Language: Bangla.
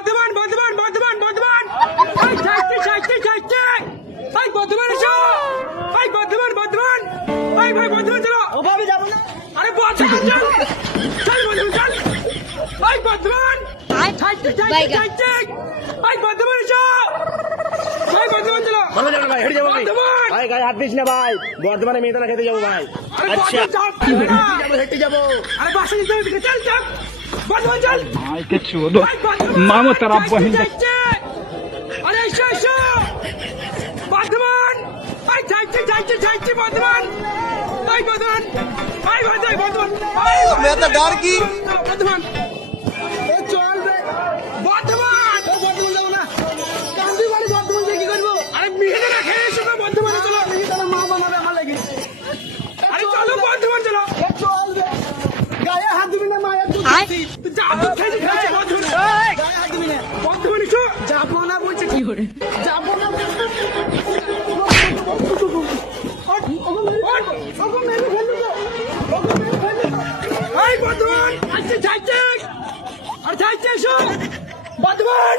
বর্ধমান বর্ধমান বর্ধমান বর্ধমান এই যাইতে যাইতে যাইতে এই বর্ধমান এসো এই বর্ধমান বর্ধমান এই ভাই বর্ধমান চলো ওভাবে যাবো না। আরে বর্ধমান চল চল বর্ধমান চল এই বর্ধমান যাইতে যাইতে যাইতে এই বর্ধমান এসো এই বর্ধমান চলো বর্ধমান ভাই হেঁটে যাবো ভাই। বর্ধমান ভাই গায়ে হাত দিস না ভাই, বর্ধমানে মেয়েদানা খেতে যাবো ভাই। আরে আচ্ছা বর্ধমান চল হেঁটে যাবো। আরে বাসা যেতে হবে চল চল বর্ধমান চল माय के चोदो मामो तेरा बहन अरे ऐसा ऐसा बर्धमान आई जाइए जाइए जाइए बर्धमान आई बर्धमान आई बर्धमान बर्धमान मैं तो डर की बर्धमान চল রে बर्धमान বর্ধমান যাবো না, কান্দি বাড়ি বর্ধমান দিয়ে কি করবো? अरे मेरे ना खेल सुनो बर्धमान चलो দেখি তাহলে মা বানাবে আমার লাগি। अरे चलो बर्धमान चलो চল রে, গায়ে হাত দিবি না মায়ের দুধ। तो जाओ तो खेल खेल बर्धमान গায়ে হাত দিবি না। बर्धमान चलो যাবো না বলছে কি করে? যাবো না বলছে। ওগো মেরে ফেললো তো। ওগো মেরে ফেললো তো। आई बर्धमान अच्छा जाइए अरे जाइए ऐसा बर्धमान